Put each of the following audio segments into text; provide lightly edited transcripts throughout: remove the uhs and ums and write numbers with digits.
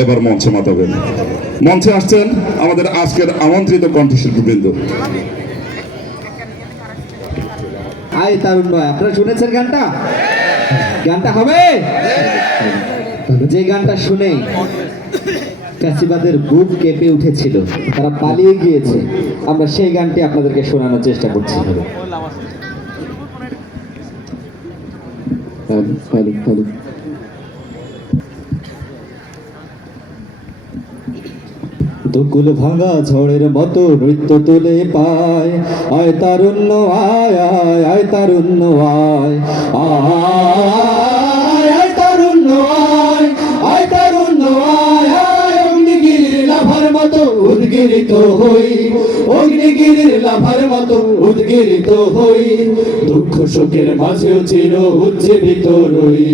এবার মঞ্চে মাতাবেন। মঞ্চে আসছেন আমাদের আজকের আমন্ত্রিত কণ্ঠশিল্পীবৃন্দ। আই তারুণ ভাই, আপনারা শুনেছেন গানটা? গানটা হবে, যে গানটা শুনে ফ্যাসিবাদের বুক কেঁপে উঠেছিল, তারা পালিয়ে গিয়েছে, আমরা সেই গানটি আপনাদেরকে শোনানোর চেষ্টা করছি। দুকুল ভাঙা ঝড়ের মতো নৃত্য তুলে পায়, আয় তারুণ্য আয় আয় আয় তারুণ্য আয় আয় আয় তারুণ্য আয় আয় তারুণ্য আয় আয় অগ্নিগিরির লাভার মতো উদ্গিরিত হই, অগ্নিগিরির লাভার মতো উদ্গিরিত হই, দুঃখ শোকের মাঝেও চির উজ্জীবিত রই,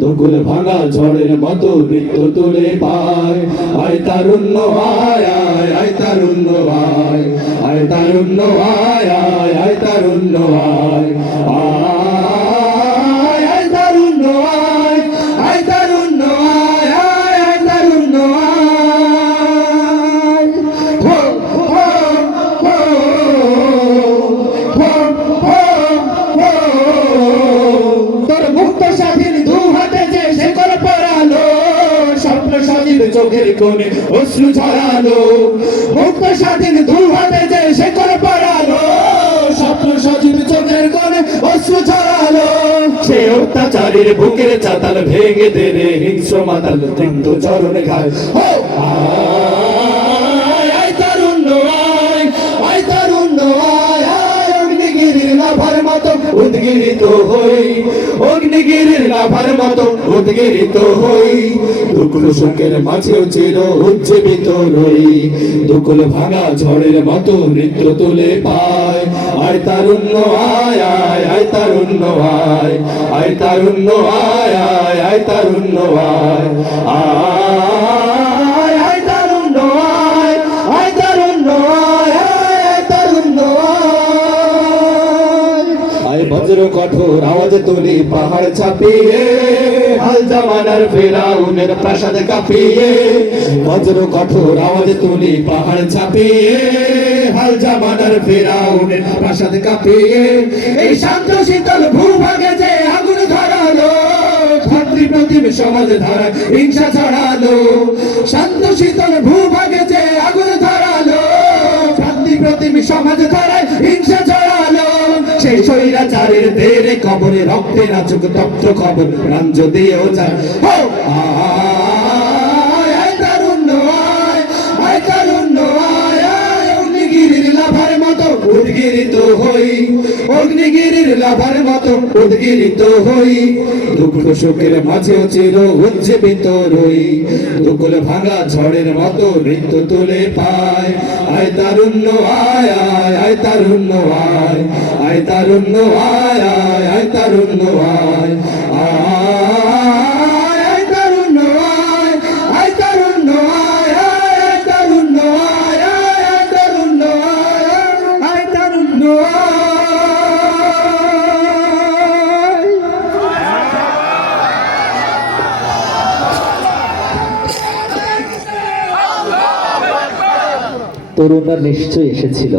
দুকুল ভাঙা ঝড়ের মতো নৃত্য তুলে পায়, আয় তারুণ্য আয় আয় আয় তারুণ্য আয় আয় তারুণ্য আয় আয় আয় তারুণ্য আয় আয় আয় তারুণ্য আয় আয় তারুণ্য আয় আয় আয় তারুণ্য আয়। হো হো হো হো হো হো, তোর মুক্ত স্বাধীন দু হাতে যে শেকল পরালো, স্বপ্ন স্বাধীন চোখের কোণে অশ্রু ঝরালো, মুক্ত স্বাধীন দু হাতে যে শেকল পরালো, স্বপ্ন স্বাধীন চোখের কোণে অশ্রু ঝরালো, সে অত্যাচারীর বুকের চাতাল ভেঙে দে রে হিংস্র মাতাল তিক্ত চরণে ঘায়। আয় আয় তারুণ্য আয় আয় তারুণ্য আয় আয় অগ্নিগিরির লাভার মতো উদ্গিরিত হই, অগ্নিগিরির লাভার মতো উদ্গিরিত হই, দুকুল শোকের মাঝেও চির উজ্জীবিত রই, দুকুল ভাঙা ঝড়ের মতো নৃত্য তুলে পায়, আয় তারুণ্য আয় আয় আয় তারুণ্য আয় আয় তারুণ্য আয় আয় আয় তারুণ্য আয় আয় আয় তারুণ্য আয় আয় তারুণ্য আয় আয় তারুণ্য আয়। আয় বজ্র কঠোর আওয়াজ তুলি পাহাড় ছাপিয়ে, হাল জামানার ফেরাউনের প্রাসাদ কাঁপিয়ে, বজ্র কঠোর আওয়াজ তুলি পাহাড় ছাপিয়ে, হাল জামানার ফেরাউনের প্রাসাদ কাঁপিয়ে, এই শান্ত শীতল ভূভাগে যে আগুন ধরালো, ভাতৃ প্রতিম সমাজ ধারা হিংসা ছড়ালো, শান্ত শীতল ভূভাগে যে আগুন ধরালো, ভাতৃ প্রতিম সমাজ ধারায় হিংসা ছড়ালো, সেই স্বৈরাচারের দেরে কবরে রক্তে নাচুক তপ্ত খবর প্রাণ যদিও যায়। আয় আয় তারুণ্য আয় আয় তারুণ্য আয় আয় অগ্নিগিরির লাভার মতো উদ্গিরিত হই, অগ্নিগিরির লাভার মতো উদ্গিরিত হই, দুঃখ শোকের মাঝেও চির উজ্জীবিত রই, দুকুল ভাঙা ঝড়ের মতো নৃত্য তুলে পায়, আয় তারুণ্য আয় আয় আয় তারুণ্য আয় আয় তারুণ্য আয় আয় আয় তারুণ্য আয় আয় আয় তারুণ্য আয় আয় তারুণ্য আয় আয় তারুণ্য আয় আয় তারুণ্য আয় আয় তারুণ্য আয়। তরুণরা নিশ্চয়ই এসেছিল।